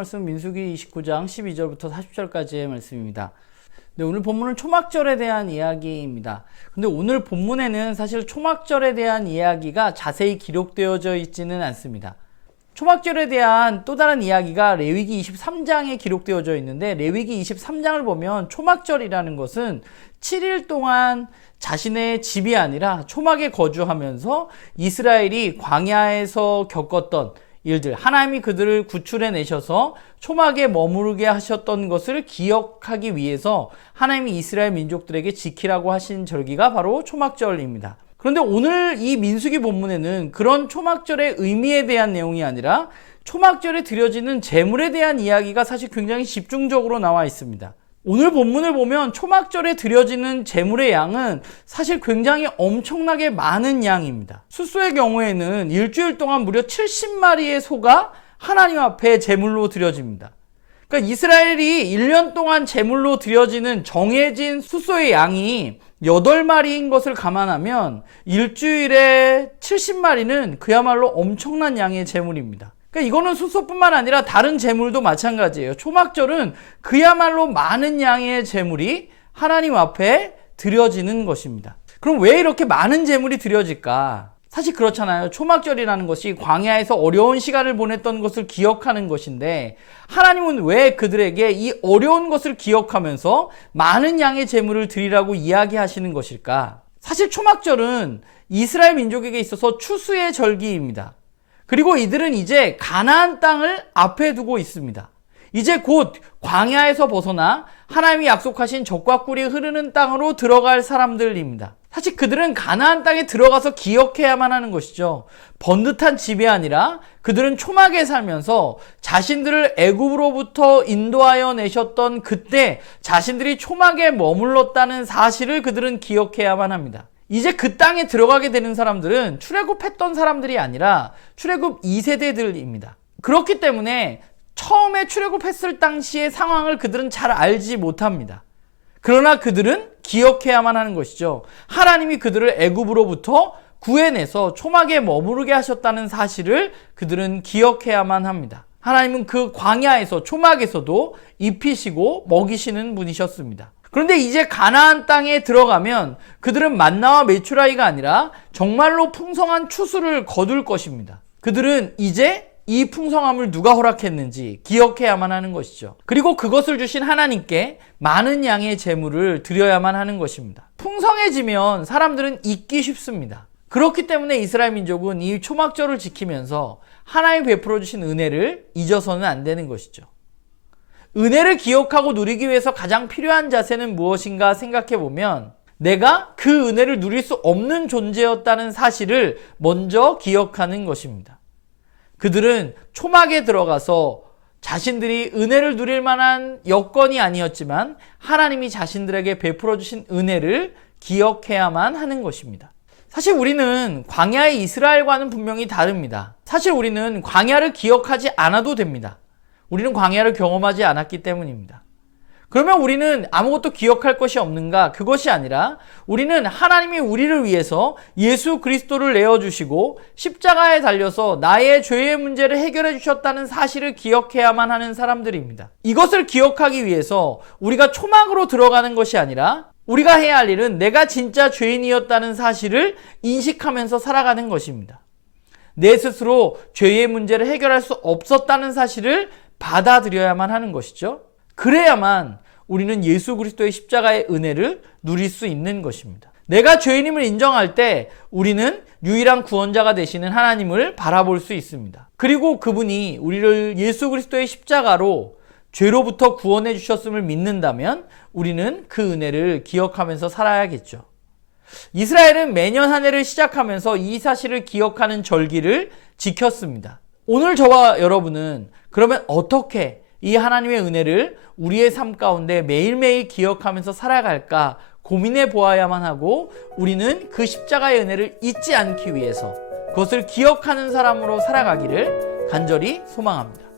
말씀 민수기 29장 12절부터 40절까지의 말씀입니다. 네, 오늘 본문은 초막절에 대한 이야기입니다. 근데 오늘 본문에는 사실 초막절에 대한 이야기가 자세히 기록되어져 있지는 않습니다. 초막절에 대한 또 다른 이야기가 레위기 23장에 기록되어져 있는데, 레위기 23장을 보면 초막절이라는 것은 7일 동안 자신의 집이 아니라 초막에 거주하면서 이스라엘이 광야에서 겪었던 일들, 하나님이 그들을 구출해 내셔서 초막에 머무르게 하셨던 것을 기억하기 위해서 하나님이 이스라엘 민족들에게 지키라고 하신 절기가 바로 초막절입니다. 그런데 오늘 이 민수기 본문에는 그런 초막절의 의미에 대한 내용이 아니라 초막절에 드려지는 제물에 대한 이야기가 사실 굉장히 집중적으로 나와 있습니다. 오늘 본문을 보면 초막절에 드려지는 제물의 양은 사실 굉장히 엄청나게 많은 양입니다. 숫소의 경우에는 일주일 동안 무려 70마리의 소가 하나님 앞에 제물로 드려집니다. 그러니까 이스라엘이 1년 동안 제물로 드려지는 정해진 숫소의 양이 8마리인 것을 감안하면 일주일에 70마리는 그야말로 엄청난 양의 제물입니다. 그러니까 이거는 숫소뿐만 아니라 다른 제물도 마찬가지예요. 초막절은 그야말로 많은 양의 제물이 하나님 앞에 드려지는 것입니다. 그럼 왜 이렇게 많은 제물이 드려질까? 사실 그렇잖아요. 초막절이라는 것이 광야에서 어려운 시간을 보냈던 것을 기억하는 것인데, 하나님은 왜 그들에게 이 어려운 것을 기억하면서 많은 양의 제물을 드리라고 이야기하시는 것일까? 사실 초막절은 이스라엘 민족에게 있어서 추수의 절기입니다. 그리고 이들은 이제 가나안 땅을 앞에 두고 있습니다. 이제 곧 광야에서 벗어나 하나님이 약속하신 젖과 꿀이 흐르는 땅으로 들어갈 사람들입니다. 사실 그들은 가나안 땅에 들어가서 기억해야만 하는 것이죠. 번듯한 집이 아니라 그들은 초막에 살면서 자신들을 애굽으로부터 인도하여 내셨던 그때 자신들이 초막에 머물렀다는 사실을 그들은 기억해야만 합니다. 이제 그 땅에 들어가게 되는 사람들은 출애굽했던 사람들이 아니라 출애굽 2세대들입니다. 그렇기 때문에 처음에 출애굽했을 당시의 상황을 그들은 잘 알지 못합니다. 그러나 그들은 기억해야만 하는 것이죠. 하나님이 그들을 애굽으로부터 구해내서 초막에 머무르게 하셨다는 사실을 그들은 기억해야만 합니다. 하나님은 그 광야에서 초막에서도 입히시고 먹이시는 분이셨습니다. 그런데 이제 가나안 땅에 들어가면 그들은 만나와 메추라기가 아니라 정말로 풍성한 추수를 거둘 것입니다. 그들은 이제 이 풍성함을 누가 허락했는지 기억해야만 하는 것이죠. 그리고 그것을 주신 하나님께 많은 양의 제물을 드려야만 하는 것입니다. 풍성해지면 사람들은 잊기 쉽습니다. 그렇기 때문에 이스라엘 민족은 이 초막절을 지키면서 하나님이 베풀어 주신 은혜를 잊어서는 안 되는 것이죠. 은혜를 기억하고 누리기 위해서 가장 필요한 자세는 무엇인가 생각해 보면, 내가 그 은혜를 누릴 수 없는 존재였다는 사실을 먼저 기억하는 것입니다. 그들은 초막에 들어가서 자신들이 은혜를 누릴 만한 여건이 아니었지만 하나님이 자신들에게 베풀어 주신 은혜를 기억해야만 하는 것입니다. 사실 우리는 광야의 이스라엘과는 분명히 다릅니다. 사실 우리는 광야를 기억하지 않아도 됩니다. 우리는 광야를 경험하지 않았기 때문입니다. 그러면 우리는 아무것도 기억할 것이 없는가? 그것이 아니라 우리는 하나님이 우리를 위해서 예수 그리스도를 내어주시고 십자가에 달려서 나의 죄의 문제를 해결해 주셨다는 사실을 기억해야만 하는 사람들입니다. 이것을 기억하기 위해서 우리가 초막으로 들어가는 것이 아니라 우리가 해야 할 일은 내가 진짜 죄인이었다는 사실을 인식하면서 살아가는 것입니다. 내 스스로 죄의 문제를 해결할 수 없었다는 사실을 받아들여야만 하는 것이죠. 그래야만 우리는 예수 그리스도의 십자가의 은혜를 누릴 수 있는 것입니다. 내가 죄인임을 인정할 때 우리는 유일한 구원자가 되시는 하나님을 바라볼 수 있습니다. 그리고 그분이 우리를 예수 그리스도의 십자가로 죄로부터 구원해 주셨음을 믿는다면 우리는 그 은혜를 기억하면서 살아야겠죠. 이스라엘은 매년 한 해를 시작하면서 이 사실을 기억하는 절기를 지켰습니다. 오늘 저와 여러분은 그러면 어떻게 이 하나님의 은혜를 우리의 삶 가운데 매일매일 기억하면서 살아갈까 고민해 보아야만 하고, 우리는 그 십자가의 은혜를 잊지 않기 위해서 그것을 기억하는 사람으로 살아가기를 간절히 소망합니다.